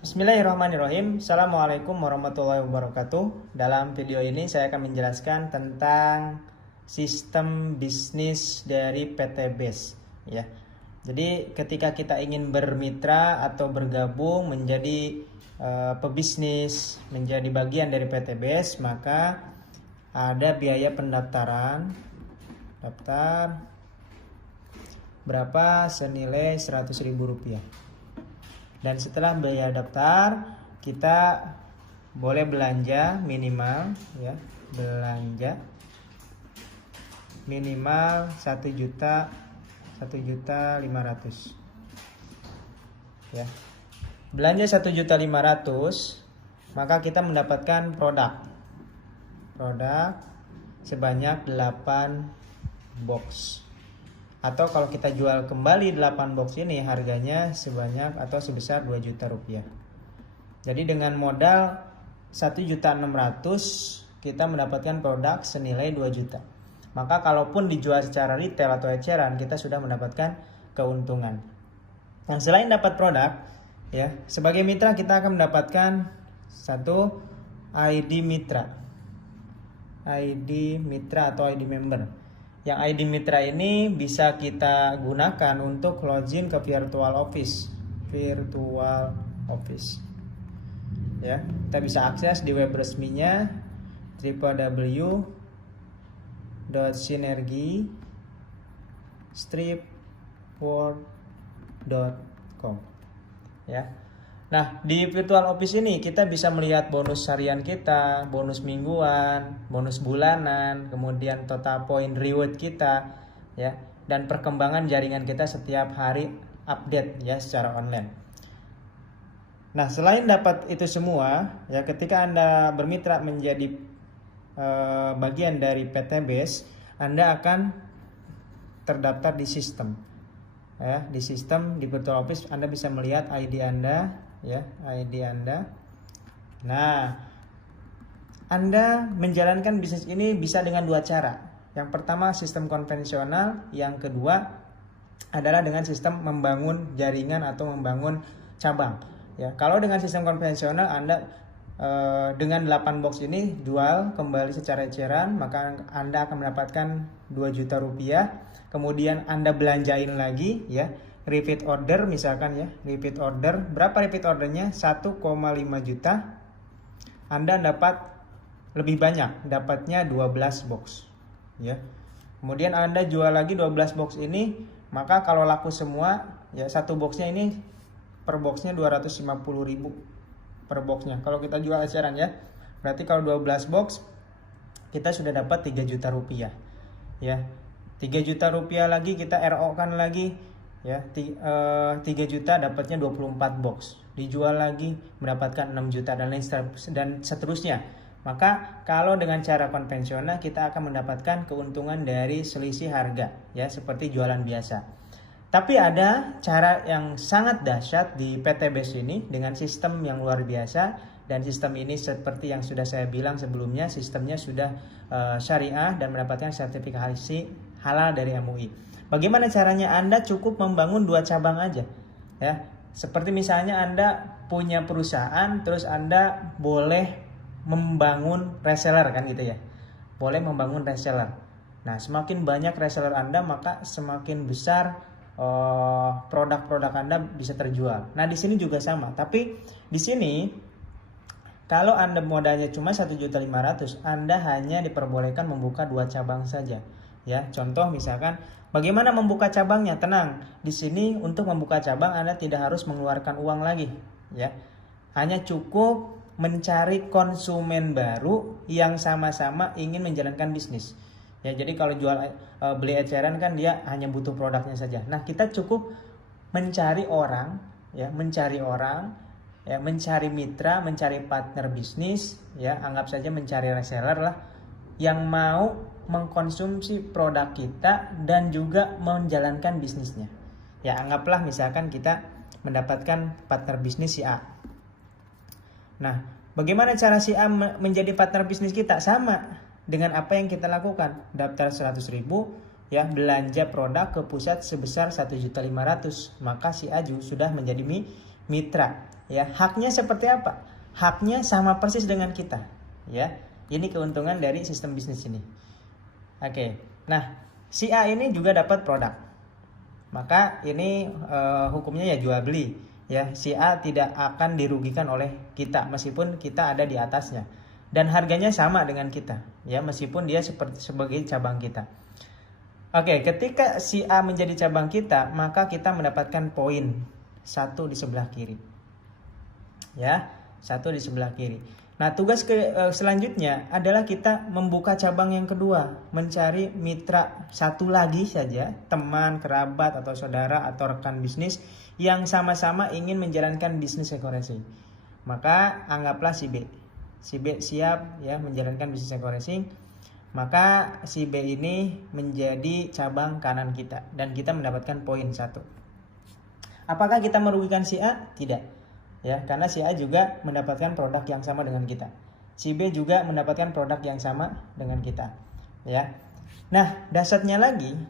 Bismillahirrahmanirrahim. Assalamualaikum warahmatullahi wabarakatuh. Dalam video ini saya akan menjelaskan tentang sistem bisnis dari PT BES, ya. Jadi ketika kita ingin bermitra atau bergabung menjadi pebisnis, menjadi bagian dari PT BES, maka ada biaya pendaftaran. Daftar berapa? Senilai Rp100.000. Dan setelah bayar daftar, kita boleh belanja minimal, ya, belanja minimal 1.500.000, ya. Belanja 1.500.000, maka kita mendapatkan produk sebanyak 8 box. Atau kalau kita jual kembali 8 box ini, harganya sebanyak atau sebesar Rp2 juta. Jadi dengan modal 1.600.000 kita mendapatkan produk senilai 2 juta. Maka kalaupun dijual secara retail atau eceran, kita sudah mendapatkan keuntungan. Nah, selain dapat produk, ya, sebagai mitra kita akan mendapatkan satu ID mitra. ID mitra atau ID member. Yang ID Mitra ini bisa kita gunakan untuk login ke virtual office. Ya, kita bisa akses di web resminya www.synergy-world.com, ya. Nah, di virtual office ini kita bisa melihat bonus harian kita, bonus mingguan, bonus bulanan, kemudian total point reward kita, ya, dan perkembangan jaringan kita setiap hari update, ya, secara online. Nah, selain dapat itu semua, ya, ketika Anda bermitra menjadi bagian dari PT BES, Anda akan terdaftar di sistem. Ya, di sistem di virtual office Anda bisa melihat ID Anda, ya, ID Anda. Nah, Anda menjalankan bisnis ini bisa dengan dua cara. Yang pertama sistem konvensional, yang kedua adalah dengan sistem membangun jaringan atau membangun cabang. Ya, kalau dengan sistem konvensional Anda dengan 8 box ini jual kembali secara eceran, maka Anda akan mendapatkan Rp2 juta. Kemudian Anda belanjain lagi, ya, repeat order misalkan, ya, repeat order. Berapa repeat ordernya? 1,5 juta. Anda dapat lebih banyak, dapatnya 12 box, ya. Kemudian Anda jual lagi 12 box ini, maka kalau laku semua, ya, satu boxnya ini per boxnya 250.000 per boxnya. Kalau kita jual eceran, ya, berarti kalau 12 box kita sudah dapat Rp3 juta, ya. Rp3 juta lagi kita RO kan lagi, ya, 3 juta dapatnya 24 box, dijual lagi mendapatkan 6 juta dan seterusnya. Maka kalau dengan cara konvensional kita akan mendapatkan keuntungan dari selisih harga, ya, seperti jualan biasa. Tapi ada cara yang sangat dahsyat di PT BES ini dengan sistem yang luar biasa, dan sistem ini seperti yang sudah saya bilang sebelumnya, sistemnya sudah syariah dan mendapatkan sertifikasi halal dari MUI. Bagaimana caranya? Anda cukup membangun 2 cabang aja, ya. Seperti misalnya Anda punya perusahaan, terus Anda boleh membangun reseller, kan gitu, ya. Boleh membangun reseller. Nah, semakin banyak reseller Anda, maka semakin besar produk-produk Anda bisa terjual. Nah, di sini juga sama. Tapi di sini kalau Anda modalnya cuma 1.500.000, Anda hanya diperbolehkan membuka 2 cabang saja. Ya, contoh misalkan bagaimana membuka cabangnya? Tenang, di sini untuk membuka cabang Anda tidak harus mengeluarkan uang lagi, ya. Hanya cukup mencari konsumen baru yang sama-sama ingin menjalankan bisnis. Ya, jadi kalau beli eceran kan dia hanya butuh produknya saja. Nah, kita cukup mencari orang, ya, mencari mitra, mencari partner bisnis, ya, anggap saja mencari reseller lah, yang mau mengkonsumsi produk kita dan juga menjalankan bisnisnya. Ya, anggaplah misalkan kita mendapatkan partner bisnis si A. Nah, bagaimana cara si A menjadi partner bisnis kita? Sama dengan apa yang kita lakukan. Daftar 100.000, ya, belanja produk ke pusat sebesar 1.500.000, maka si Aju sudah menjadi mitra. Ya, haknya seperti apa? Haknya sama persis dengan kita. Ya, ini keuntungan dari sistem bisnis ini. Oke, nah si A ini juga dapat produk. Maka ini hukumnya ya jual beli. Ya, si A tidak akan dirugikan oleh kita meskipun kita ada di atasnya. Dan harganya sama dengan kita. Ya, meskipun dia sebagai cabang kita. Oke, ketika si A menjadi cabang kita, maka kita mendapatkan poin 1 di sebelah kiri. Ya, 1 di sebelah kiri. Nah, tugas selanjutnya adalah kita membuka cabang yang kedua, mencari mitra satu lagi saja, teman, kerabat, atau saudara, atau rekan bisnis yang sama-sama ingin menjalankan bisnis eco-racing. Maka anggaplah si B. Si B siap ya menjalankan bisnis eco-racing. Maka si B ini menjadi cabang kanan kita dan kita mendapatkan poin 1. Apakah kita merugikan si A? Tidak. Ya, karena si A juga mendapatkan produk yang sama dengan kita. Si B juga mendapatkan produk yang sama dengan kita. Ya. Nah, dasarnya lagi,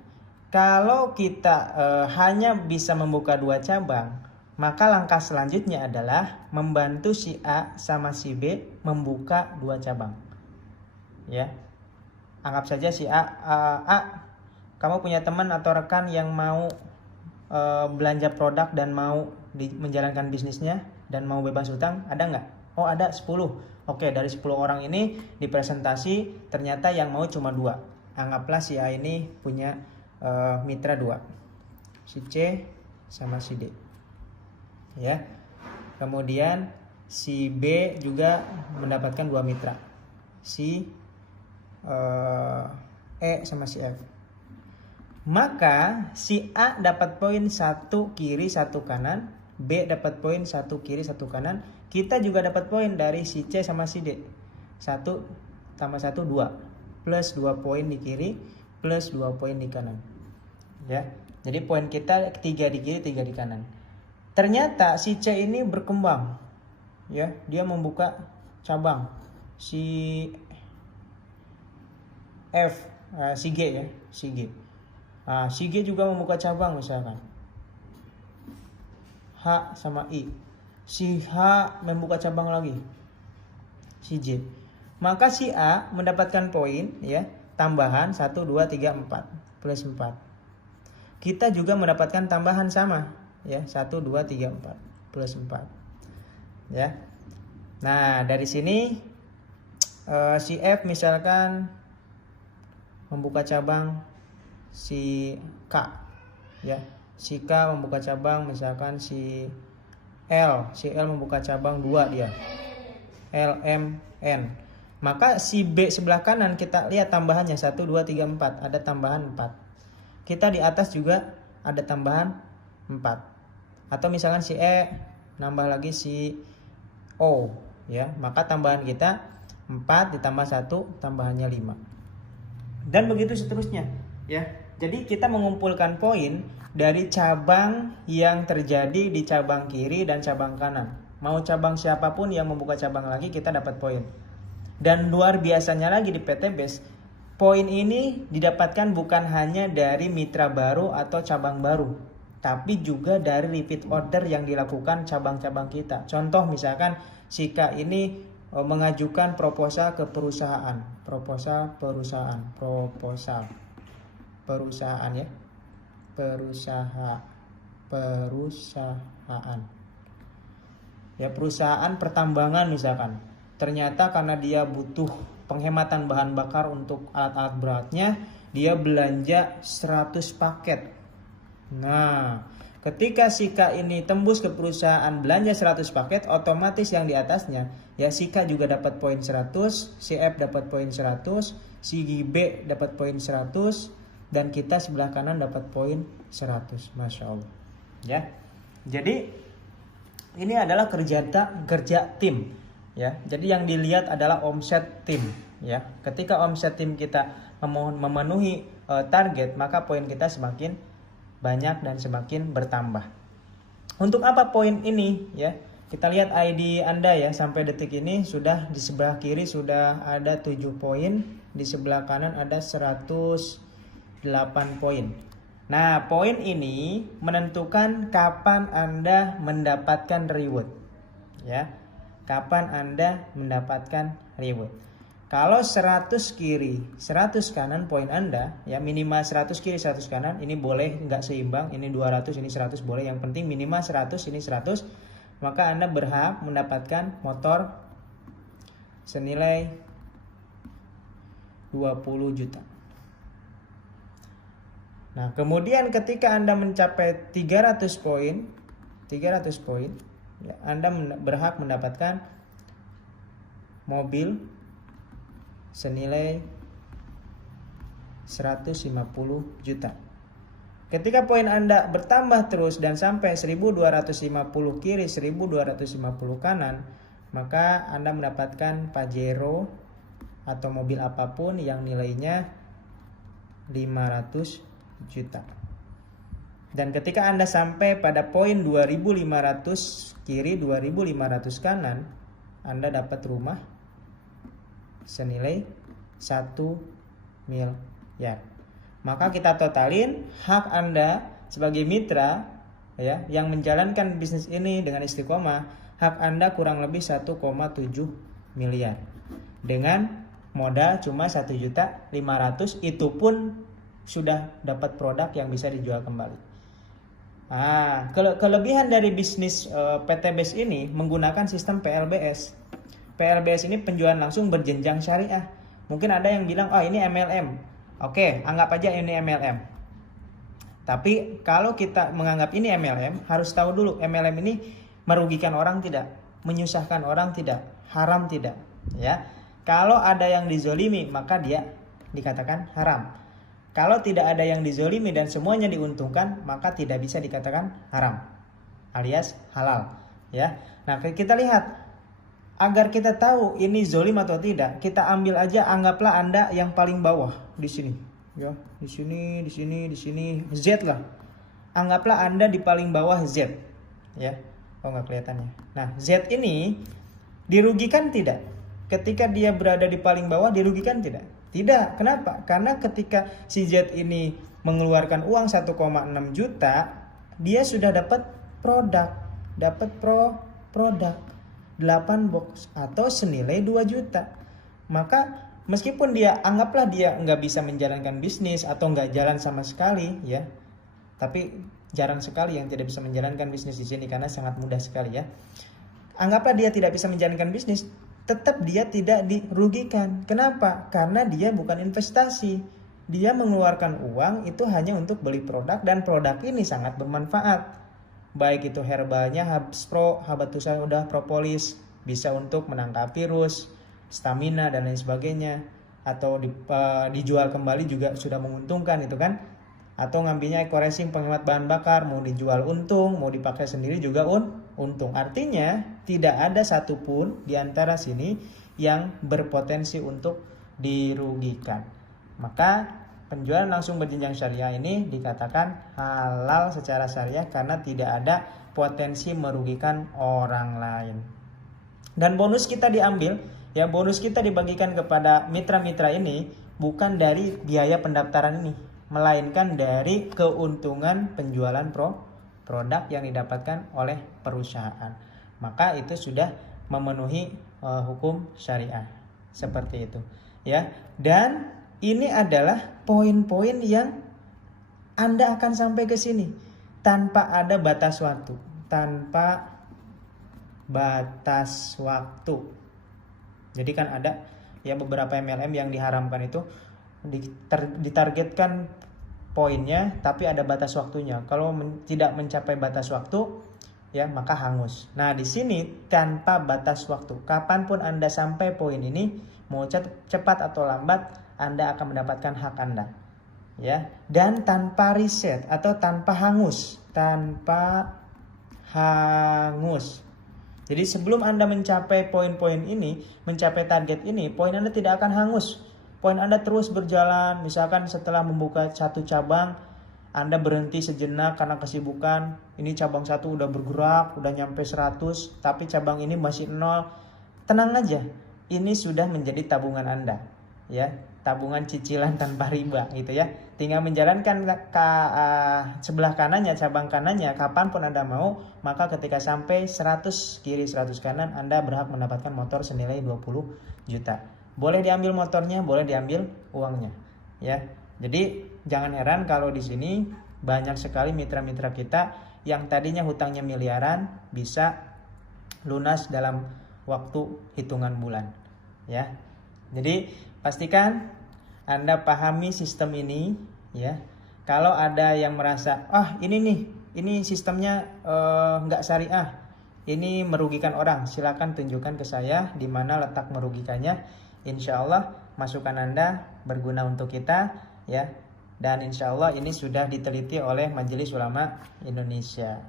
kalau kita hanya bisa membuka 2 cabang, maka langkah selanjutnya adalah membantu si A sama si B membuka 2 cabang. Ya. Anggap saja si A, kamu punya teman atau rekan yang mau belanja produk dan mau menjalankan bisnisnya dan mau bebas hutang, ada nggak? Oh, ada 10. Oke, dari 10 orang ini dipresentasi, ternyata yang mau cuma 2. Anggaplah si A ini punya mitra 2, si C sama si D. Ya. Kemudian si B juga mendapatkan 2 mitra, si E sama si F. Maka si A dapat poin 1 kiri 1 kanan, B dapat poin 1 kiri 1 kanan. Kita juga dapat poin dari si C sama si D. 1 tambah 1 2. Plus 2 poin di kiri, plus 2 poin di kanan. Ya. Jadi poin kita 3 di kiri, 3 di kanan. Ternyata si C ini berkembang. Ya, dia membuka cabang. Si F, si G ya, si G. Si G juga membuka cabang misalkan. H sama I. Si H membuka cabang lagi. Si J. Maka si A mendapatkan poin ya, tambahan 1 2 3 4 plus 4. Kita juga mendapatkan tambahan sama ya, 1 2 3 4 plus 4. Ya. Nah, dari sini si F misalkan membuka cabang si K ya. Si K membuka cabang misalkan si L membuka cabang 2 dia. L, M, N. Maka si B sebelah kanan kita lihat tambahannya 1 2 3 4, ada tambahan 4. Kita di atas juga ada tambahan 4. Atau misalkan si E nambah lagi si O ya, maka tambahan kita 4 ditambah 1 tambahannya 5. Dan begitu seterusnya ya. Jadi kita mengumpulkan poin dari cabang yang terjadi di cabang kiri dan cabang kanan. Mau cabang siapapun yang membuka cabang lagi kita dapat poin. Dan luar biasanya lagi di PT Base, poin ini didapatkan bukan hanya dari mitra baru atau cabang baru, tapi juga dari repeat order yang dilakukan cabang-cabang kita. Contoh misalkan si K ini mengajukan proposal ke perusahaan, perusahaan ya, perusahaan ya, perusahaan pertambangan misalkan. Ternyata karena dia butuh penghematan bahan bakar untuk alat-alat beratnya, dia belanja 100 paket. Nah, ketika si K ini tembus ke perusahaan belanja 100 paket, otomatis yang di atasnya ya si K juga dapat poin 100, si F dapat poin 100, si B dapat poin 100, dan kita sebelah kanan dapat poin 100. Masya Allah ya. Jadi ini adalah kerja tim ya. Jadi yang dilihat adalah omset tim ya. Ketika omset tim kita memenuhi target, maka poin kita semakin banyak dan semakin bertambah. Untuk apa poin ini ya? Kita lihat ID Anda ya, sampai detik ini sudah di sebelah kiri sudah ada 7 poin, di sebelah kanan ada 108 poin. Nah, poin ini menentukan kapan Anda mendapatkan reward. Ya. Kapan Anda mendapatkan reward. Kalau 100 kiri, 100 kanan poin Anda, ya minimal 100 kiri, 100 kanan, ini boleh nggak seimbang, ini 200, ini 100 boleh, yang penting minimal 100, ini 100, maka Anda berhak mendapatkan motor senilai 20 juta. Nah, kemudian ketika Anda mencapai 300 poin, ya, Anda berhak mendapatkan mobil senilai 150 juta. Ketika poin Anda bertambah terus dan sampai 1250 kiri, 1250 kanan, maka Anda mendapatkan Pajero atau mobil apapun yang nilainya 500 juta. Dan ketika Anda sampai pada poin 2500 kiri, 2500 kanan, Anda dapat rumah senilai 1 miliar. Maka kita totalin hak Anda sebagai mitra, ya, yang menjalankan bisnis ini dengan istiqomah, hak Anda kurang lebih 1,7 miliar. Dengan modal cuma 1.500.000, itu pun sudah dapat produk yang bisa dijual kembali. Kelebihan dari bisnis PTBS ini menggunakan sistem PLBS. PLBS ini penjualan langsung berjenjang syariah. Mungkin ada yang bilang, oh ini MLM. Oke, anggap aja ini MLM. Tapi kalau kita menganggap ini MLM, harus tahu dulu MLM ini merugikan orang tidak, menyusahkan orang tidak, haram tidak. Ya, kalau ada yang dizolimi maka dia dikatakan haram. Kalau tidak ada yang dizolimi dan semuanya diuntungkan, maka tidak bisa dikatakan haram, alias halal. Ya, nah kita lihat. Agar kita tahu ini zolim atau tidak, kita ambil aja, anggaplah Anda yang paling bawah di sini, ya, di sini, Z lah. Anggaplah Anda di paling bawah Z, ya. Oh nggak kelihatannya. Nah, Z ini dirugikan tidak? Ketika dia berada di paling bawah, dirugikan tidak? Tidak. Kenapa? Karena ketika si Z ini mengeluarkan uang 1,6 juta, dia sudah dapat produk, produk 8 box atau senilai 2 juta. Maka meskipun dia, anggaplah dia nggak bisa menjalankan bisnis atau nggak jalan sama sekali, ya, tapi jarang sekali yang tidak bisa menjalankan bisnis di sini karena sangat mudah sekali, ya. Anggaplah dia tidak bisa menjalankan bisnis, tetap dia tidak dirugikan. Kenapa? Karena dia bukan investasi. Dia mengeluarkan uang itu hanya untuk beli produk, dan produk ini sangat bermanfaat. Baik itu herbalnya Habs Pro, Habatus Sauda, Propolis, bisa untuk menangkal virus, stamina dan lain sebagainya, atau dijual kembali juga sudah menguntungkan itu kan. Atau ngambilnya Eco-Racing penghemat bahan bakar, mau dijual untung, mau dipakai sendiri juga untung. Artinya tidak ada satupun di antara sini yang berpotensi untuk dirugikan. Maka penjualan langsung berjenjang syariah ini dikatakan halal secara syariah karena tidak ada potensi merugikan orang lain. Dan bonus kita diambil, ya, bonus kita dibagikan kepada mitra-mitra ini bukan dari biaya pendaftaran ini, melainkan dari keuntungan penjualan produk yang didapatkan oleh perusahaan. Maka itu sudah memenuhi hukum syariah. Seperti itu, ya. Dan ini adalah poin-poin yang Anda akan sampai ke sini tanpa ada batas waktu, Jadi kan ada, ya, beberapa MLM yang diharamkan itu ditargetkan poinnya tapi ada batas waktunya. Kalau tidak mencapai batas waktu, ya, maka hangus. Nah, di sini tanpa batas waktu. Kapanpun Anda sampai poin ini, mau cepat atau lambat, Anda akan mendapatkan hak Anda, ya. Dan tanpa riset atau tanpa hangus. Jadi sebelum Anda mencapai poin-poin ini, mencapai target ini, poin Anda tidak akan hangus. Poin Anda terus berjalan. Misalkan setelah membuka satu cabang, Anda berhenti sejenak karena kesibukan. Ini cabang satu udah bergerak, udah nyampe 100, tapi cabang ini masih 0. Tenang aja, ini sudah menjadi tabungan Anda, ya. tabungan cicilan tanpa riba gitu ya. Tinggal menjalankan sebelah kanannya, cabang kanannya kapanpun Anda mau, maka ketika sampai 100 kiri 100 kanan Anda berhak mendapatkan motor senilai 20 juta. Boleh diambil motornya, boleh diambil uangnya ya. Jadi jangan heran kalau di sini banyak sekali mitra-mitra kita yang tadinya hutangnya miliaran bisa lunas dalam waktu hitungan bulan ya. Jadi pastikan Anda pahami sistem ini ya. Kalau ada yang merasa ini sistemnya nggak syariah, ini merugikan orang, silakan tunjukkan ke saya di mana letak merugikannya. Insya Allah masukan Anda berguna untuk kita ya. Dan insya Allah ini sudah diteliti oleh Majelis Ulama Indonesia.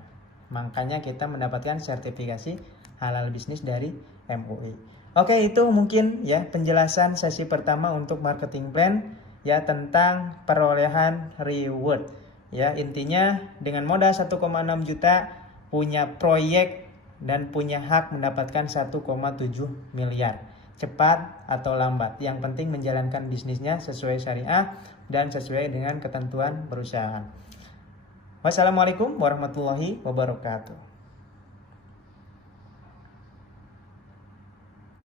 Makanya kita mendapatkan sertifikasi halal bisnis dari MUI. Oke, itu mungkin ya penjelasan sesi pertama untuk marketing plan ya tentang perolehan reward. Ya, intinya dengan modal 1,6 juta punya proyek dan punya hak mendapatkan 1,7 miliar. Cepat atau lambat, yang penting menjalankan bisnisnya sesuai syariah dan sesuai dengan ketentuan perusahaan. Wassalamualaikum warahmatullahi wabarakatuh.